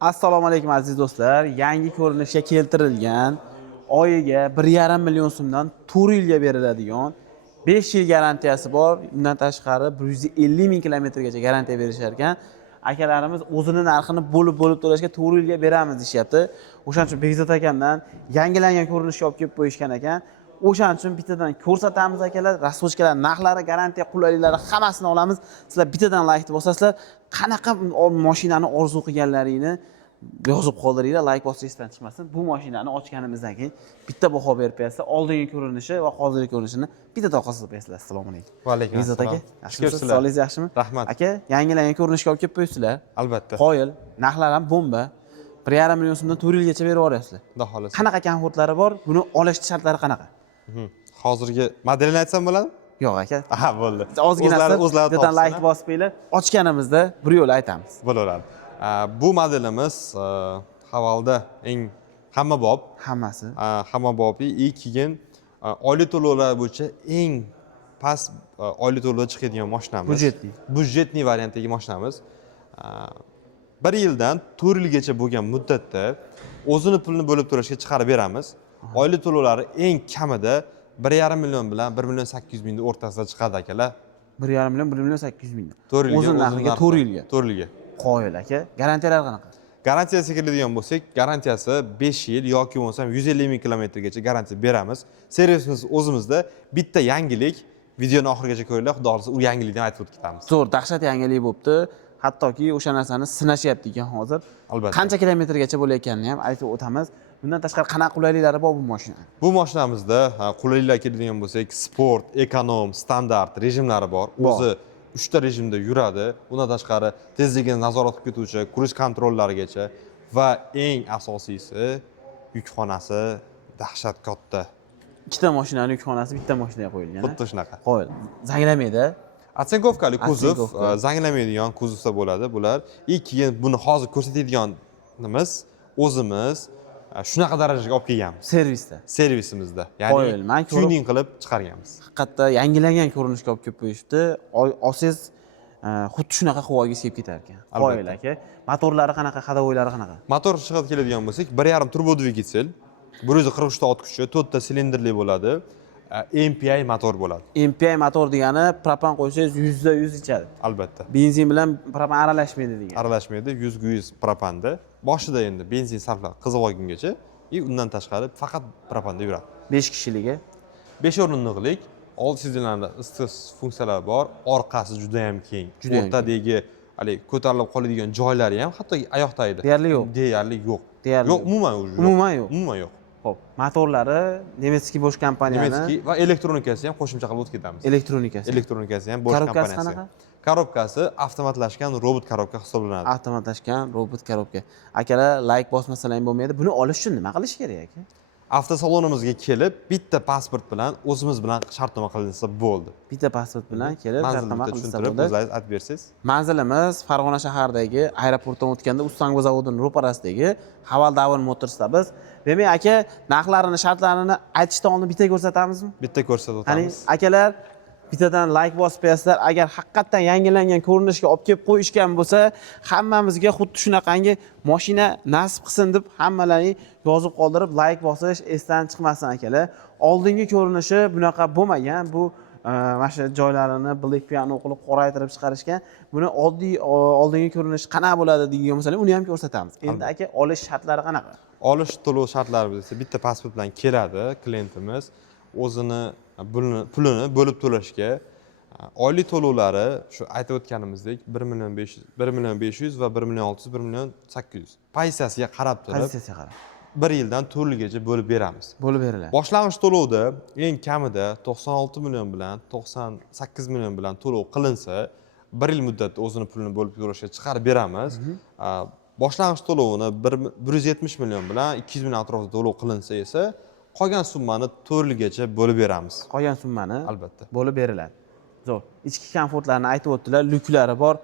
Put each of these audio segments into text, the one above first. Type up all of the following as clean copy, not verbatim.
Assalomu alaykum aziz do'stlar. Yangi ko'rinishga keltirilgan oyiga 1,5 million so'mdan 4 yilga beriladigan 5 yil garantiyasi bor. Bundan tashqari 150 ming kilometrgacha garantiya berishar ekan. Akalarimiz o'zini narxini bo'lib to'lashga 4 yilga beramiz deyapti. O'shaning uchun Bekzod akamdan yangilangan ko'rinishga olib kelib qo'yishgan ekan. O'shaning uchun bittadan ko'rsatamiz akalar. Rastochkalar narxlari, garantiya qulayliklari hammasini olamiz. Sizlar bittadan like bosasizlar, qanaqa mashinani orzu qilganlaringni yozib qoldiringlar, like bosib esdan chiqmasin. Bu mashinani ochganimizdan keyin bitta baho berib bersa, oldingi ko'rinishi va hozirgi ko'rinishini bitta toqasida bersizlar. Assalomu alaykum. Va alaykum assalom. aka, yaxshimisiz? Sog'ligingiz yaxshimi? Rahmat. Aka, yangilangan ko'rinishga olib kelib qo'yibsizlar. Albatta. Qoyil, narxlar ham bomba. 1,5 million so'mdan 4 yilgacha berib yuboryapsizlar. Xudo xolasa. Qanaqa komfortlari bor? Buni olish shartlari qanaqa? Hozirgi modelini aytsam bo'ladi? Yo'q aka. Aha, bo'ldi. Ozginasi o'zlari bittadan like bosib qo'yinglar. Ochganimizda bir yo'l aytamiz. Bo'laveradi. Bu modelimiz havolda eng hammabop, Hammasi. hammabopli keyin oylik to'lovlar bo'yicha eng past oylik to'lovda chiqadigan mashinamiz. Budjetli. Budjetli variantdagi mashinamiz. 1 yildan 4 yilgacha bo'lgan muddatda o'zini pulini bo'lib to'lashga chiqarib beramiz. Oylik to'lovlari eng kamida 1,5 million bilan 1 million 800 ming o'rtasida chiqadi akalar. 1,5 million 1 million 800 ming. 4 yilga. O'zini narxiga 4 yilga. 4 yilga. Qoyil aka. Garantiyalar qanaqa? Garantiyasiga keladigan bo'lsak, garantiyasi 5 yil yoki bo'lmasam 150 ming kilometrgacha garantiya beramiz. Servisimiz o'zimizda. Bitta yangilik, videoni oxirigacha ko'ringlar, xudo xolasa u yangilikni aytib o'tib ketamiz. Zo'r, dahshat yangilik bo'pti. Hattoki o'sha narsani sinashyapti ekan hozir. Albatta. Qancha kilometrgacha bo'layotganini ham aytib o'tamiz. Bundan tashqari qanaqa qulayliklari bor bu mashina? Bu mashinamizda qulayliklar keladigan bo'lsak, sport, ekonom, standart rejimlari bor. O'zi 3 ta rejimda yuradi. Undan tashqari tezligini nazorat qilib ketuvchi kruiz kontrollarigacha va eng asosiysi yukxonasi dahshat katta. Ikkita mashinaning yukxonasi bitta mashinaga qo'yilgan. Xuddi shunaqa. Qoyil. Zanglamaydi. Atsenkovkali kuzov, Atsenkovka. zanglamaydigan kuzovda bo'ladi bular. Keyin buni hozir ko'rsatadiganimiz o'zimiz shunaqa darajaga olib kelganmiz. Servisda. Servisimizda. Qoyil, men Ya'ni tuning qilib chiqarganmiz. Haqiqatda yangilangan ko'rinishga olib kelib qo'yishdi. Olsangiz xuddi shunaqa havoga kelib ketar ekan. Qoyil aka. Motorlari qanaqa, hadovoylari qanaqa? Motor shiqib keladigan bo'lsak, 1,5 turbo dvigatel, 143 ta ot kuchi, 4 ta silindrli bo'ladi. MPI motor bo'ladi. MPI motor degani propan qo'ysangiz 100% ichadi. Albatta. Benzin bilan propan aralashmaydi degan. Aralashmaydi, 100% propanda. Boshida endi benzin sarflab qizib olgungacha, undan tashqari faqat propanda yuradi. 5 kishiligi. 5 o'rinliqlik, old sidinlarda isitish funksiyalari bor, orqasi juda ham keng. O'rtadagi hali ko'tarilib qoladigan joylari ham hatto oyoqda edi. Deyarli yo'q. Deyarli yo'q. Deyarli Yo'q, umuman yo'q. Umuman yo'q. Umuman yo'q. Xo'p, motorlari Nemetskiy bosh kompaniyani. Nemetskiy va elektronikasi ham qo'shimcha qilib o'tib ketamiz. Elektronikasi. Elektronikasi ham bosh Korobkasi kompaniyasi. qanaqa? Korobkasi avtomatlashgan robot korobka hisoblanadi. Avtomatlashgan robot korobka. Akalar like bosmasalar ham bo'lmaydi. Buni olish uchun nima qilish kerak aka? Avtosalonimizga kelib, bitta pasport bilan o'zimiz bilan shartnoma qilinsa bo'ldi. Bitta pasport bilan kelib shartnoma Manzilni qilinsa tushuntirib, bo'ldi. o'zingiz aytib bersangiz. Manzilimiz Farg'ona shahridagi aeroportdan o'tganda Ustango zavodining ro'parasidagi Haval Davon Motorsda biz. Demak, aka, narxlarini, shartlarini aytishdan oldin bitta ko'rsatamizmi? Bitta ko'rsatib Ya'ni o'tamiz. akalar bittadan like bosib qo'yasizlar. Agar haqiqatan yangilangan ko'rinishga olib kelib qo'yishgan bo'lsa, hammamizga xuddi shunaqangi mashina nasib qilsin deb hammalaring yozib qoldirib like bosish esdan chiqmasin akalar. Oldingi ko'rinishi bunaqa bo'lmagan. Bu mana shu joylarini black piano qilib qoraytirib chiqarishgan. Buni oddiy oldingi ko'rinish qanaqa bo'ladi degan bo'lsalar, uni ham ko'rsatamiz. Endi aka, olish shartlari qanaqa? Olish to'lov shartlari esa bitta pasport bilan keladi klientimiz. O'zini pulini bo'lib to'lashga oylik to'lovlari shu aytib o'tganimizdek 1 million 500, 1 million 500 va 1 million 600, 1 million 800 pozitsiyasiga qarab turib, Pozitsiyasiga qarab 1 yildan 4 yilgacha bo'lib beramiz. Bo'lib beriladi. Boshlang'ich to'lovda eng kamida 96 million bilan 98 million bilan to'lov qilinsa, 1 yil muddatda o'zini pulini bo'lib to'lashga chiqarib beramiz. Boshlang'ich to'lovini 170 million bilan 200 million atrofida to'lov qilinsa esa, qolgan summani 4 yilgacha bo'lib beramiz. Qolgan summani Albatta. bo'lib beriladi. Zo'r. Ichki komfortlarni aytib o'tdilar, lyuklari bor.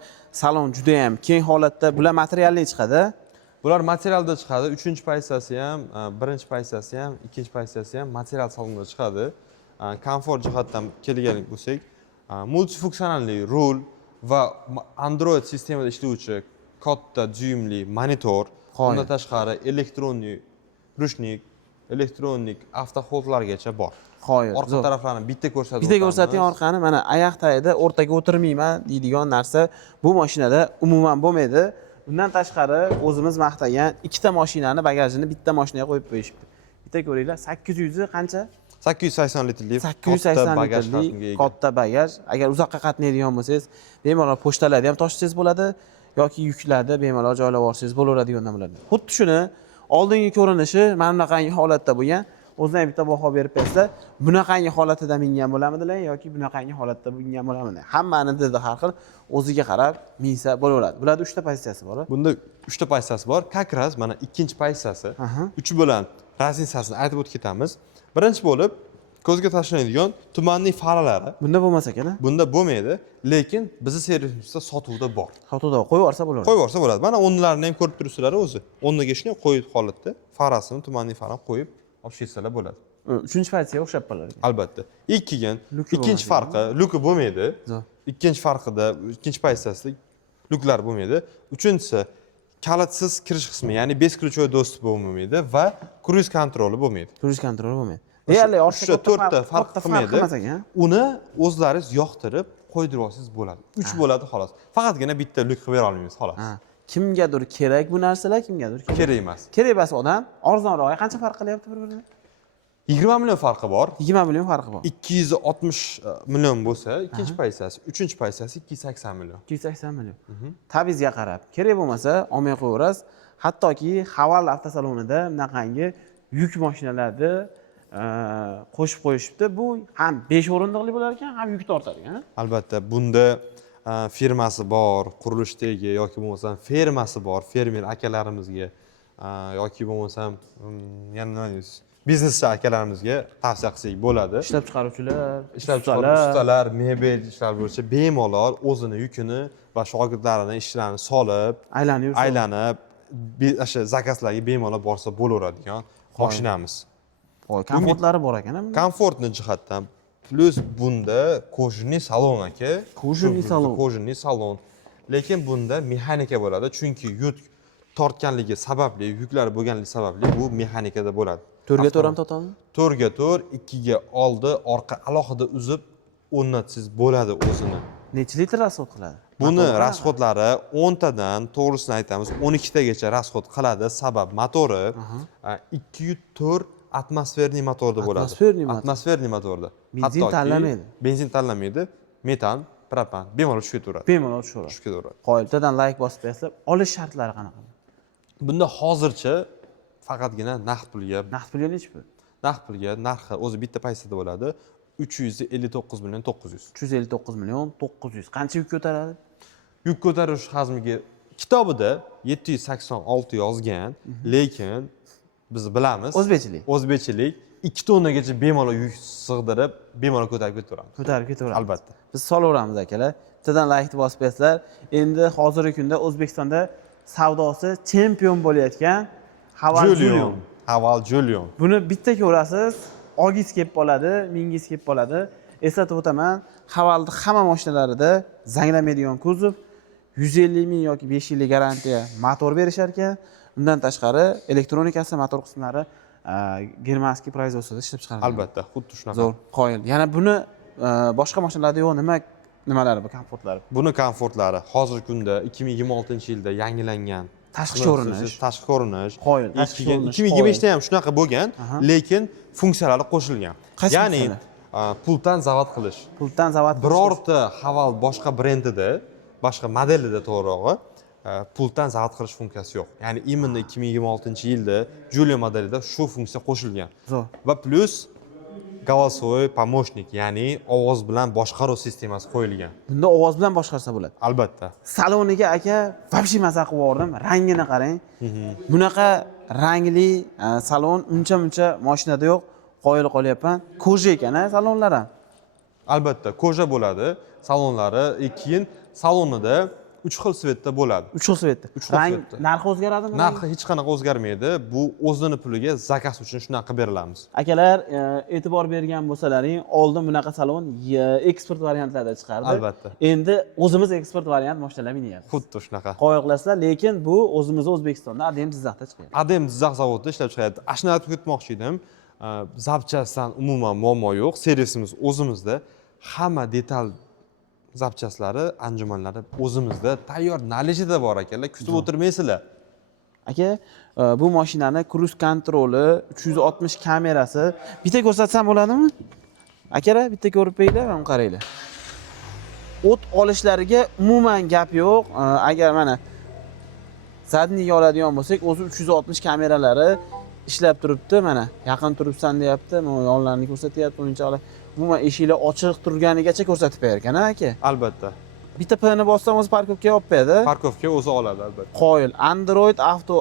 Salon juda ham keng holatda. Bular materialli chiqadi. Bular materialda chiqadi. 3-pozitsiyasi ham, 1-pozitsiyasi ham, 2-pozitsiyasi ham material salonda chiqadi. Komfort jihatdan kelgan bo'lsak, multifunksiyonalli rul va Android sistemada ishlovchi katta dyumli monitor Qoyil. Undan tashqari elektronik ruchnik, elektronik avtoxoldlargacha bor. Qoyil. Orqa taraflarini bitta ko'rsatib Bitta ko'rsating orqani, mana oyoq tagida o'rtaga o'tirmayman deydigan narsa bu mashinada umuman bo'lmaydi. Bundan tashqari o'zimiz maqtagan ikkita mashinani bagajini bitta mashinaga qo'yib qo'yishibdi. Bitta ko'ringlar, 800 qancha? 880 litrli 880 bagaj litrli hajmiga ega. katta bagaj. Agar uzoqqa qatnaydigan bo'lsangiz, bemalol pochtalarni ham tashitsangiz bo'ladi yoki yuklarni bemalol joylab olsangiz bo'laveradigandan bo'ladi. Xuddi shuni oldingi ko'rinishi mana bunaqangi holatda bo'lgan. O'zingizdan bitta baho berib bersizlar, bunaqangi holatida mingan bo'lamdilar yoki bunaqangi holatda mingan bo'lamdilar. Hammani didi har xil, o'ziga qarab minsa bo'laveradi. Bularda 3 ta pozitsiyasi bor. Bunda 3 ta pozitsiyasi bor. Как раз mana ikkinchi pozitsiyasi. 3 bilan razницасini aytib o'tib ketamiz. Birinchi bo'lib ko'zga tashlanadigan tumanli faralari. Bunda bo'lmas ekan. Bunda bo'lmaydi, lekin bizning servisimizda sotuvda bor. Sotuvda qo'yib yuborsa bo'laveradi. Qo'yib yuborsa bo'ladi. Mana o'rnlarini ham ko'rib turibsizlar o'zi. O'rniga shunday qo'yib holatda farasini, tumanli farani qo'yib olib ketsalar bo'ladi. 3-pozitsiyaga o'xshab qoladi. Albatta. Keyin Luki ikkinchi bo'lmaydi. farqi luki bo'lmaydi. Zo'r. Ikkinchi farqida, ikkinchi pozitsiyasida luklar bo'lmaydi. Uchinchisi kalitsiz kirish qismi, ya'ni besключевой достуp bo'lmaydi va kruiz kontroli bo'lmaydi. Kruiz kontroli bo'lmaydi. Deyarli O'sha 4 ta farq qilmaydi. qilmas ekan. Uni o'zlaringiz yoqtirib qo'ydirib olsangiz bo'ladi. 3 bo'ladi xolos. Faqatgina bitta luk qilib bera olmaymiz xolos. Kimgadir kerak bu narsalar, kimgadir Kerak emas. Kerak emas odam arzonroq. Qancha farq qilyapti bir-biridan? 20 million farqi bor. 20 million farqi bor. 260 million bo'lsa, ikkinchi pozitsiyasi, uchinchi pozitsiyasi 280 million. 280 million. Tabizga qarab, kerak bo'lmasa olmay qo'yaverasiz. Hattoki Haval avtosalonida bunaqangi yuk mashinalarni qo'shib qo'yishibdi. Bu ham 5 o'rindiqli bo'lar ekan, ham yuk tortar ekan. Albatta, bunda firmasi bor, qurilishdagi yoki bo'lmasam fermasi bor, fermer akalarimizga yoki bo'lmasam yana nima deysiz, bizneschi akalarimizga tavsiya qilsak bo'ladi. Ishlab chiqaruvchilar, ishlab chiqaruvchi ustalar, mebel ishlar bo'yicha bemalol o'zini yukini va shogirdlarining ishlarini solib, aylanib, o'sha zakazlarga bemalol borsa bo'laveradigan mashinamiz. Komfortlari bor ekan. Komfortni jihatdan plus bunda kojniy salon aka. Kojniy salon. Kojniy salon. Lekin bunda mexanika bo'ladi, chunki yuk tortganligi sababli, yuklar bo'lganligi sababli bu mexanikada bo'ladi. 4 ga 4 ham totadimi? 4 ga 4, 2 ga oldi, orqa alohida uzib o'rnatsiz bo'ladi o'zini. Necha litr rasxod qiladi? Buni rasxodlari 10 tadan, to'g'risini aytamiz, 12 tagacha rasxod qiladi. Sabab motori 204 atmosferniy motorda bo'ladi. Atmosferniy motorda. Benzin tanlamaydi. Benzin tanlamaydi. Metan, propan bemalol tushib ketaveradi. Bemalol tushaveradi. Tushib ketaveradi. Qoyiltadan like bosib qo'yasizlar. Olish shartlari qanaqa? Bunda hozircha faqatgina naqd pulga. Naqd pulga nechi pul? Naqd pulga narxi o'zi bitta pozitsiyada bo'ladi. 359 million 900. 359 million 900. Qancha yuk ko'taradi? Yuk ko'tarish hajmiga kitobida 786 yozgan, lekin biz bilamiz. O'zbekchilik 2 tonnagacha bemalol yuk sig'dirib, bemalol ko'tarib ketaveramiz. Ko'tarib ketaveramiz. Albatta. Biz solaveramiz akalar. Bittadan like bosib qo'yasizlar. Endi hozirgi kunda O'zbekistonda savdosi chempion bo'layotgan Haval Julion. Haval Julion. Buni bitta ko'rasiz, olgingiz kelib qoladi, mingingiz kelib qoladi. Eslatib o'taman, Havalning hamma mashinalarida zanglamaydigan kuzov, 150 ming yoki 5 yillik garantiya motor berishar ekan. Undan tashqari elektronikasi, motor qismlari germanskiy производствоda ishlab chiqariladi. Albatta, xuddi shunaqa. Zo'r, qoyil. Yana buni boshqa mashinalarda yo'q, nimalari bu komfortlari? Buni komfortlari hozirgi kunda 2026-yilda yangilangan Tashqi ko'rinish. Tashqi ko'rinish. Qoyil, tashqi ko'rinish. 2025da ham shunaqa bo'lgan, lekin funksiyalari qo'shilgan. Ya'ni pultdan zavod qilish. Pultdan zavod qilish. Birorta Haval boshqa brendida, boshqa modelida to'g'rirog'i, pultdan zavod qilish funksiyasi yo'q. Ya'ni imенно 2026-yilda Julion modelida shu funksiya qo'shilgan. Zo'r. Va plus голосовой помощник, ya'ni ovoz bilan boshqaruv sistemasi qo'yilgan. Bunda ovoz bilan boshqarsa bo'ladi. Albatta. Saloniga aka вообще maza qilib yubordim. Rangini qarang. Bunaqa rangli salon uncha mashinada yo'q. Qoyil qolyapman. Koja ekan, salonlar ham. Albatta, koja bo'ladi salonlari. Keyin salonida 3 xil svetda bo'ladi. 3 xil svetda. Uch xil Rang svetda. narxi o'zgaradimi? Narxi hech qanaqa o'zgarmaydi. Bu o'zini puliga zakaz uchun shunaqa qilib berilamiz. Akalar, e'tibor bergan bo'lsalaring, oldin bunaqa salon eksport variantlarda chiqardi. Albatta. Endi o'zimiz eksport variant mashinalar minyapmiz. Xuddi shunaqa. Qo'ya qilasizlar, lekin bu o'zimiz O'zbekistonda, ADM Jizzaxda chiqadi. ADM Jizzax zavodida ishlab chiqaryapti. Ashuni aytib ketmoqchi edim. Zapchastdan umuman muammo yo'q. Servisimiz o'zimizda. Hamma detal zapchastlari, anjumanlari o'zimizda. Tayyor nalejida bor akalar. Kutib o'tirmaysizlar. Aka, bu mashinani cruise kontroli, 360 kamerasi, bitta ko'rsatsam bo'ladimi? Akalar, bitta ko'rib qo'yinglar, mana qaranglar. O't olishlariga umuman gap yo'q. Agar mana zadniga oladigan bo'lsak, o'zi 360 kameralari ishlab turibdi. Mana yaqin turibsan deyapti, mana yonlarini ko'rsatyapti, o'yinchoqlar. Umuman eshiklar ochiq turganigacha ko'rsatib berar ekan, aka. Albatta. Bitta P-ni bossam o'zi parkovkaga olib beradi. Parkovka o'zi oladi albatta. Qoyil, Android Auto,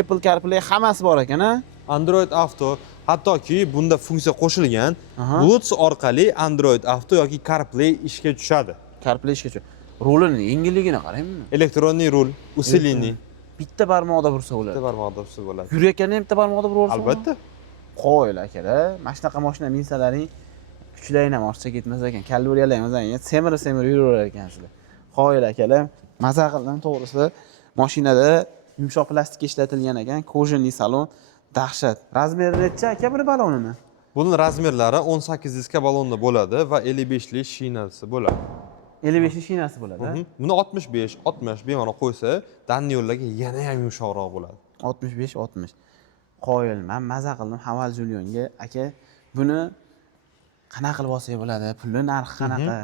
Apple CarPlay hammasi bor ekan, a? Android Auto, hattoki bunda funksiya qo'shilgan. Aha. Bluetooth orqali Android Auto yoki CarPlay ishga tushadi. CarPlay ishga tushadi. Rulini yengilligini qarangmi? Elektronniy rul, усиленный. Bitta barmoqda bursa bo'ladi. Bitta barmoqda ursa bo'ladi. Yurayotganda ham bitta barmoqda bursa. Albatta. Qoyil akalar, mana shunaqa mashina minsalaring kuchlaring ham ortga ketmas ekan. Kaloriyalar ham semir yuraverar ekansizlar. Qoyil akalar, maza qildim to'g'risi. Mashinada yumshoq plastik ishlatilgan ekan, kojinli salon, dahshat. Razmeri necha aka bir balonini? Buning razmerlari 18 diska balonda bo'ladi va 55 lik shinasi bo'ladi. 55 shinasi bo'ladi. Buni 65, 60 bemalol qo'ysa, danni yo'llarga yana ham yumshoqroq bo'ladi. 65-60. Qoyil, men maza qildim Haval Julyonga. Aka, buni qanaqa qilib olsak bo'ladi? Pulni narxi qanaqa?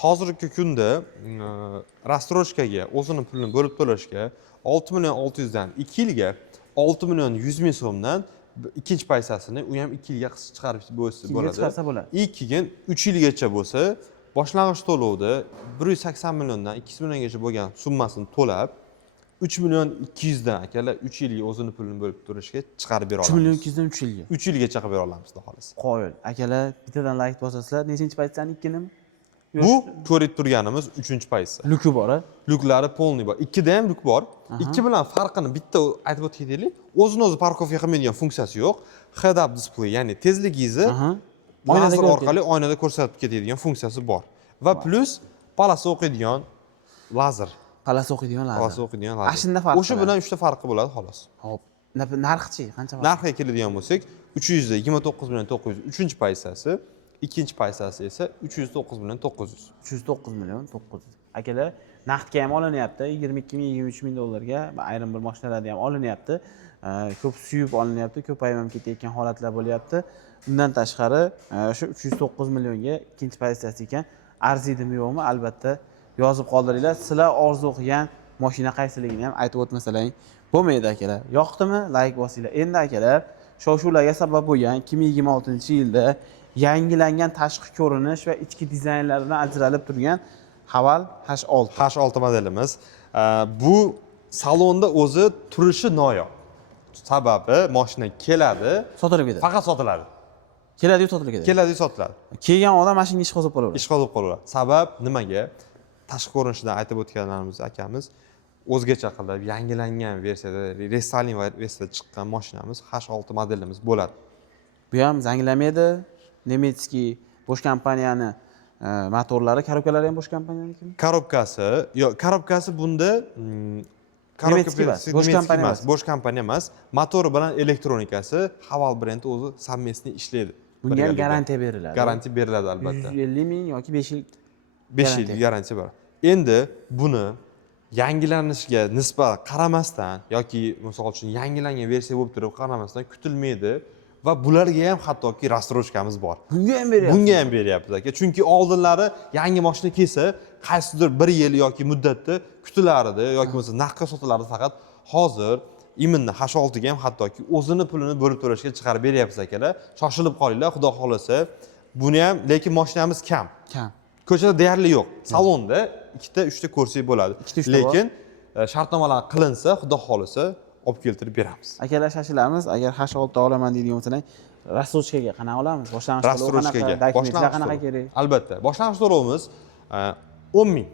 Hozirgi kunda rastrojkaga o'zini pulini bo'lib to'lashga 6 million 600 dan 2 yilga 6 million 100 ming so'mdan ikkinchi paysasini u ham 2 yilga chiqarib bo'lsa bo'ladi. Chiqarsa bo'ladi. Ikkiga 3 yilgacha bo'lsa, boshlang'ich to'lovda 180 milliondan 200 milliongacha bo'lgan summasini to'lab 3 million 200 dan akalar 3 yilga o'zini pulini bo'lib turishga chiqarib bera 3 olamiz. million 200 dan 3 yilga. 3 yilgacha qilib bera olamiz, xudo xolasa. Qoyil, akalar, bittadan like bosasizlar, nechinchi paytdan ikkinimi? Bu ko'rib turganimiz 3-paysa. Luki bor-a? Lyuklari polniy bor. Ikkida ham lyuk bor. Ikki bilan farqini bitta aytib o'tib ketaylik. O'zini-o'zi parkovka qilmaydigan funksiyasi yo'q. Head-up display, ya'ni tezligingizni lazer orqali oynada ko'rsatib ketadigan funksiyasi bor. Va plus palasa o'qiydigan lazer. Palasa o'qiydigan lazer. Palasa o'qiydigan lazer. Ashunda farqi. O'sha bilan 3 ta farqi bo'ladi, xolos. Hop. Narxi-chi, qancha farq? Narxiga keladigan bo'lsak, 329 million 900 3-paysasi, ikkinchi paysasi esa 309 million 900. 309 million 900. Akalar, naqdga ham olinyapti, 22 ming, 23 ming dollarga, ayrim bir mashinalarda ham olinyapti. Ko'p suyib olinyapti, ko'payib ham ketayotgan holatlar bo'lyapti. Undan tashqari, shu 309 millionga ikkinchi paysasi ekan, arziydimi yo'qmi? Albatta yozib qoldiringlar. Sizlar orzu qilgan mashina qaysiligini ham aytib o'tmasalaring bo'lmaydi akalar. Yoqdimi? Like bosinglar. Endi akalar, shov-shuvlarga sabab bo'lgan 2026-yilda yangilangan tashqi ko'rinish va ichki dizaynlaridan ajralib turgan Haval H6. H6 modelimiz. Bu salonda o'zi turishi noyob. Sababi mashina keladi, Sotilib ketadi. faqat sotiladi. Keladi-yu sotilib ketadi. Keladi, sotiladi. Kelgan odam mashinaga ish qozib qolaveradi. Ish qolib qolaveradi. Sabab nimaga? Tashqi ko'rinishidan aytib o'tganlarimiz akamiz o'zgacha qilib yangilangan versiyada, restyling versiyada chiqqan mashinamiz H6 modelimiz bo'ladi. Bu ham zanglamaydi. Nemetskiy bosh kompaniyani motorlari, korobkalari ham bosh kompaniyaniki. Korobkasi bunda Nemetskiy emas, bosh kompaniya emas. Bosh kompaniya emas. Motori bilan elektronikasi Haval brendi o'zi совместный ishlaydi. Bunga ham garantiya beriladi. Garantiya beriladi albatta. 150 ming yoki 5 yil 5 yil garantiya bor. Endi buni yangilanishiga nisbat qaramasdan yoki misol uchun yangilangan versiya bo'lib turib qaramasdan kutilmaydi va bularga ham hattoki rastrojkamiz bor. Bunga ham beryapmiz. Bunga ham beryapmiz aka. Chunki oldinlari yangi mashina kelsa, qaysidir 1 yil yoki muddatda kutilar edi yoki bo'lmasa naqdga sotilardi faqat. Hozir iminni H6 ga ham hattoki o'zini pulini bo'lib to'lashga chiqarib beryapmiz akalar. Shoshilib qolinglar, xudo xolasa. Buni ham, lekin mashinamiz kam. Ko'chada deyarli yo'q. Salonda 2 ta 3 ta ko'rsak bo'ladi. Lekin shartnomalar qilinsa, xudo xolasa olib keltirib beramiz. Akalar shashilamiz. Agar H6 olaman deydigan bo'lsangiz, rastrojkaga qanaqa olamiz? Boshlang'ich to'lov qanaqa? Dokumentlar qanaqa kerak? Albatta. Boshlang'ich to'lovimiz 10 ming.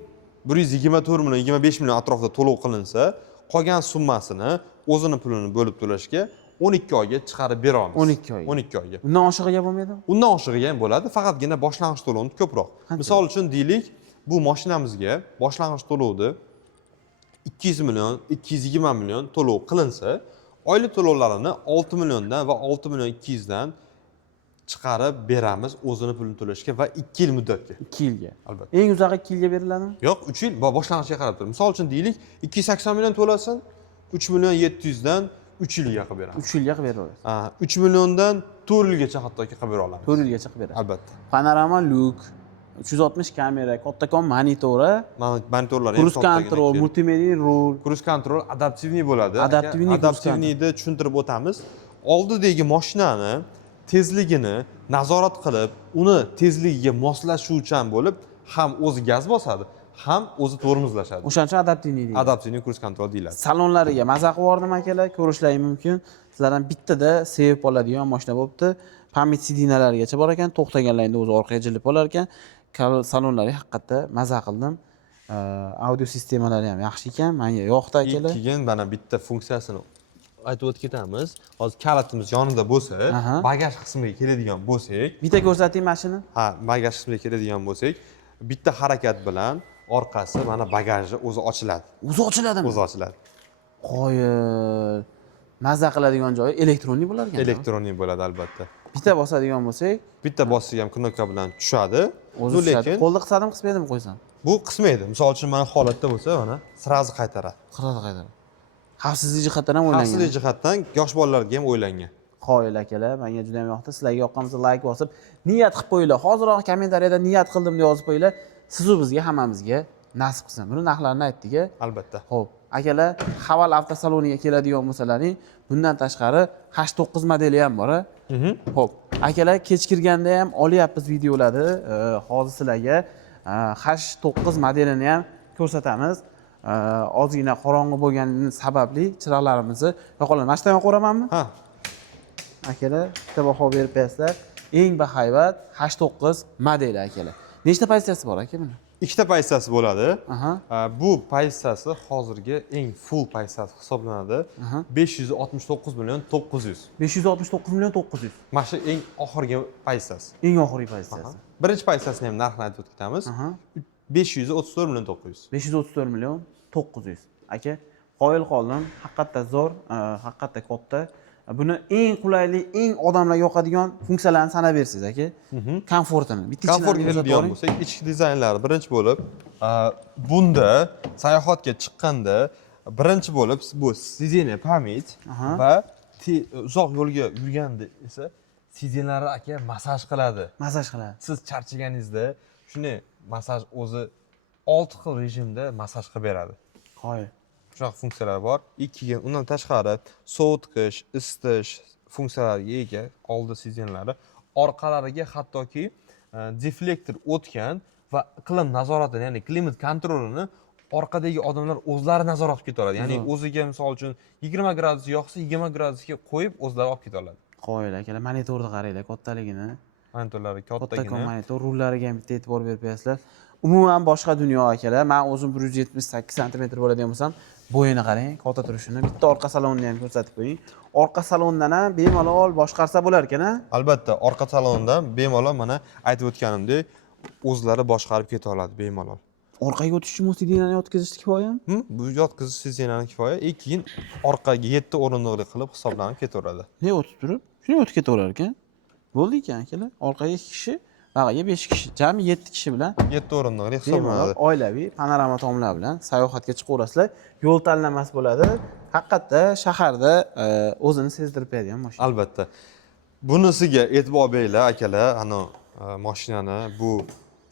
124 million 25 million atrofida to'lov qilinsa, qolgan summasini o'zini pulini bo'lib to'lashga 12 oyga chiqarib bera olamiz. 12 oyga. 12 oyga. Undan oshig'iga bo'lmaydimi? Undan oshig'iga ham bo'ladi, faqatgina boshlang'ich to'lovni ko'proq. Misol uchun deylik, bu mashinamizga boshlang'ich to'lovni 200 million, 220 million to'lov qilinsa, oylik to'lovlarini 6 milliondan va 6 million 200 dan chiqarib beramiz o'zini pulini to'lashga va 2 yil muddatga. 2 yilga. Albatta. Eng uzog'i 2 yilga beriladimi? Yo'q, 3 yil boshlang'ichga qarab turib. Misol uchun deylik, 280 million to'lasin, 3 million 700 dan 3 yilga qilib beramiz. 3 yilga qilib beraverasiz. 3 milliondan 4 yilgacha hattoki qilib bera olamiz. 4 yilgacha qilib berasiz. Albatta. Panorama luk, 360 kamera, kattakon monitori, Monitorlar cruise control, multimedia rul. Cruise control adaptivniy bo'ladi. Adaptivniy Adaptivniyni tushuntirib o'tamiz. Oldidagi mashinani tezligini nazorat qilib, uni tezligiga moslashuvchan bo'lib, ham o'zi gaz bosadi, ham o'zi tormozlashadi. O'shaning uchun adaptivniy deyiladi. Adaptivniy cruise control deyiladi. Salonlariga maza qilib yubordim akalar, ko'rishlaring mumkin. Sizlardan bittada sevib oladigan mashina bo'libdi. Pamit sidinalargacha bor ekan, to'xtaganlaringda o'zi orqaga jilib olar ekan. Salonlari haqiqatda maza qildim. Audio sistemalari ham yaxshi ekan, menga yoqdi akalar. Keyin mana bitta funksiyasini aytib o'tib ketamiz. Hozir kalitimiz yonida bo'lsa, bagaj qismiga keladigan bo'lsak, Bitta ko'rsating mashina. ha, bagaj qismiga keladigan bo'lsak, bitta harakat bilan orqasi mana bagajni o'zi ochiladi. O'zi ochiladimi? O'zi ochiladi. Qoyil. Maza qiladigan joyi elektronik bo'lar ekan. Elektronik bo'ladi albatta. Bitta bosadigan bo'lsak, Bitta bossiga ham knopka bilan tushadi. o'zi tushadi. Qo'lda qissadim, qismaydimi qo'ysam? Bu qismaydi. Misol uchun mana holatda bo'lsa, mana sirazi qaytaradi. Qiradi qaytaradi. Xavfsizlik jihatdan ham o'ylangan. Xavfsizlik jihatdan yosh bolalarga ham o'ylangan. Qoyil akalar, menga juda ham yoqdi. Sizlarga yoqqanimizda like bosib, niyat qilib qo'yinglar. Hoziroq kommentariyada niyat qildim deb yozib qo'yinglar. Siz u bizga hammamizga nasib qilsin. Buni narxlarini aytdik-a. Albatta. Xo'p, akalar, Haval avtosaloniga keladigan bo'lsalaring, bundan tashqari H9 modeli ham bor-a. Xo'p, akalar kech kirganda ham olyapmiz videolarni. Hozir sizlarga H9 modelini ham ko'rsatamiz. Ozgina qorong'i bo'lgani sababli chiroqlarimizni yoqaman. Mana shu yerdan yoqaveranmanmi? Ha. Akalar, bitta baho berib bersizlar. Eng bahaybat H9 modeli akalar. Nechta pozitsiyasi bor aka buni? Ikkita pozitsiyasi bo'ladi. Aha. Bu pozitsiyasi hozirgi eng full pozitsiyasi hisoblanadi. 569 million 900. 569 million 900. Mana shu eng oxirgi pozitsiyasi. Eng oxirgi pozitsiyasi. Birinchi pozitsiyasini ham narxini aytib o'tamiz. 534 million 900. 534 million 900. Aka, qoyil qoldim. Haqiqatda zo'r, haqiqatda katta. Buni eng qulayli, eng odamlarga yoqadigan funksiyalarni sanab bersiz aka. Komfortini. Bitta Komfortga keladigan bo'lsak, ichki dizaynlari birinchi bo'lib, bunda sayohatga chiqqanda birinchi bo'lib bu sideniya pamit va uzoq yo'lga yurganda esa sidenlari aka massaj qiladi. Massaj qiladi. Siz charchaganingizda shuni massaj o'zi 6 xil rejimda massaj qilib beradi. Qoyil. Shunaqa funksiyalar bor. Keyin undan tashqari sovutqish, isitish funksiyalariga ega oldi sidenlari. Orqalariga hattoki deflektor o'tgan va iqlim nazoratini, ya'ni klimat kontrolini orqadagi odamlar o'zlari nazorat qilib keta oladi. Ya'ni o'ziga misol uchun 20 gradus yoqsa 20 gradusga qo'yib o'zlari olib keta oladi. Qoyil akalar, monitorni qaranglar, kattaligini. Monitorlari kattagina. Kattakon monitor, rullariga ham bitta e'tibor berib bersizlar. Umuman boshqa dunyo akalar. Men o'zim 178 sm bo'ladigan bo'lsam, bo'yini qarang, katta turishini. Bitta orqa salonni ham ko'rsatib qo'ying. Orqa salondan ham bemalol boshqarsa bo'lar ekan-a? Albatta, orqa salondan bemalol mana aytib o'tganimdek, o'zlari boshqarib keta oladi bemalol. Orqaga o'tish uchun sidinani yotqizish kifoyami? Bu yotqizish sidinani kifoya. Keyin orqaga 7 o'rindiqli qilib hisoblanib ketaveradi. Ne o'tib turib? Shuni o'tib ketaverar ekan. Bo'ldi ekan akalar. Orqaga 2 kishi, bag'aga 5 kishi, jami 7 kishi bilan 7 o'rindiqli hisoblanadi. Oilaviy panorama tomlar bilan sayohatga chiqaverasizlar. Yo'l tanlamas bo'ladi. Haqiqatda shaharda o'zini sezdirib beradigan mashina. Albatta. Bunisiga e'tibor beringlar akalar, ana mashinani bu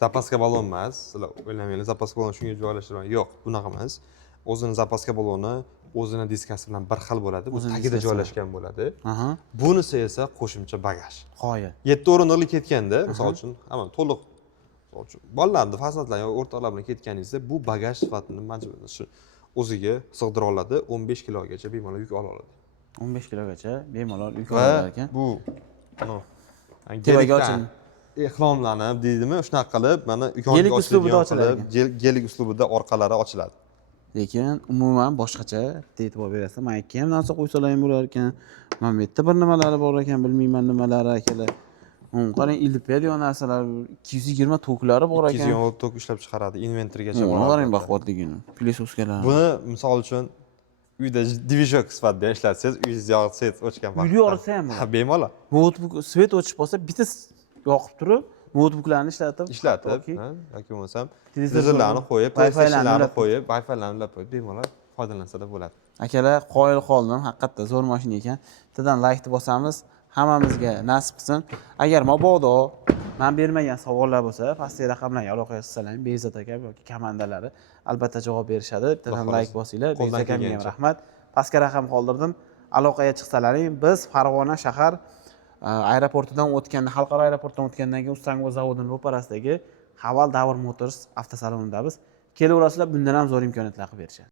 zapaska balon emas. Sizlar o'ylamanglar, zapaska balon shunga joylashtirilgan. Yo'q, bunaqa emas. O'zini zapaska baloni o'zini diskasi bilan bir xil bo'ladi. Bu tagida joylashgan bo'ladi. Bunisi esa qo'shimcha bagaj. Qoyil. 7 o'rindiqli ketganda, misol uchun, hamma to'liq, misol uchun bolalarni, farzandlar yoki o'rtoqlar bilan ketganingizda bu bagaj sifatini majburan shu o'ziga sig'dira oladi, 15 kilogacha bemalol yuk ola oladi. 15 kilogacha bemalol yuk ola ekan. Bu tevaga oching. ixlomlanib deydimi, shunaqa qilib mana Gelik uslubida ochiladi gelik uslubida orqalari ochiladi. Lekin umuman boshqacha bitta e'tibor berasizlar. Men ikki ham narsa qo'ysalar ham bo'lar ekan. Mana bu yerda bir nimalari bor ekan, bilmayman nimalari akalar. Qarang, ilpet degan narsalar 220 toklari bor ekan. 220 tok ishlab chiqaradi, inventorgacha Qarang baquvvatligini. Pilisoskalar. Buni misol uchun uyda dvijok sifatida ishlatsangiz, uyingiz yog'ib svet o'chgan vaqtda. Uyda yorsa ham Ha, bemalol. Notebook svet o'chib qolsa, bitta yoqib turib, notebooklarni ishlatib, yoki bo'lmasam televizorlarni televizorlarni qo'yib, Wi-Fi PlayStation'larni qo'yib, Wi-Fi'larni ulab qo'yib bemalol foydalansa bo'ladi. akalar, qoyil qoldim, haqiqatda zo'r mashina ekan. Bittadan like bosamiz, hammamizga nasib qilsin. Agar mabodo men bermagan savollar bo'lsa, pastki raqamlarga aloqa qilsalar, Behzod aka yoki komandalari albatta javob berishadi. Bittadan like bosinglar. Behzod akamga ham rahmat. Pastki raqam qoldirdim. Aloqaga chiqsalaring, biz Farg'ona shahar aeroportidan o'tganda, xalqaro aeroportdan o'tgandan keyin Ustango zavodining ro'parasidagi Haval Davr Motors avtosalonidamiz. Kelaverasizlar, bundan ham zo'r imkoniyatlar qilib berishadi.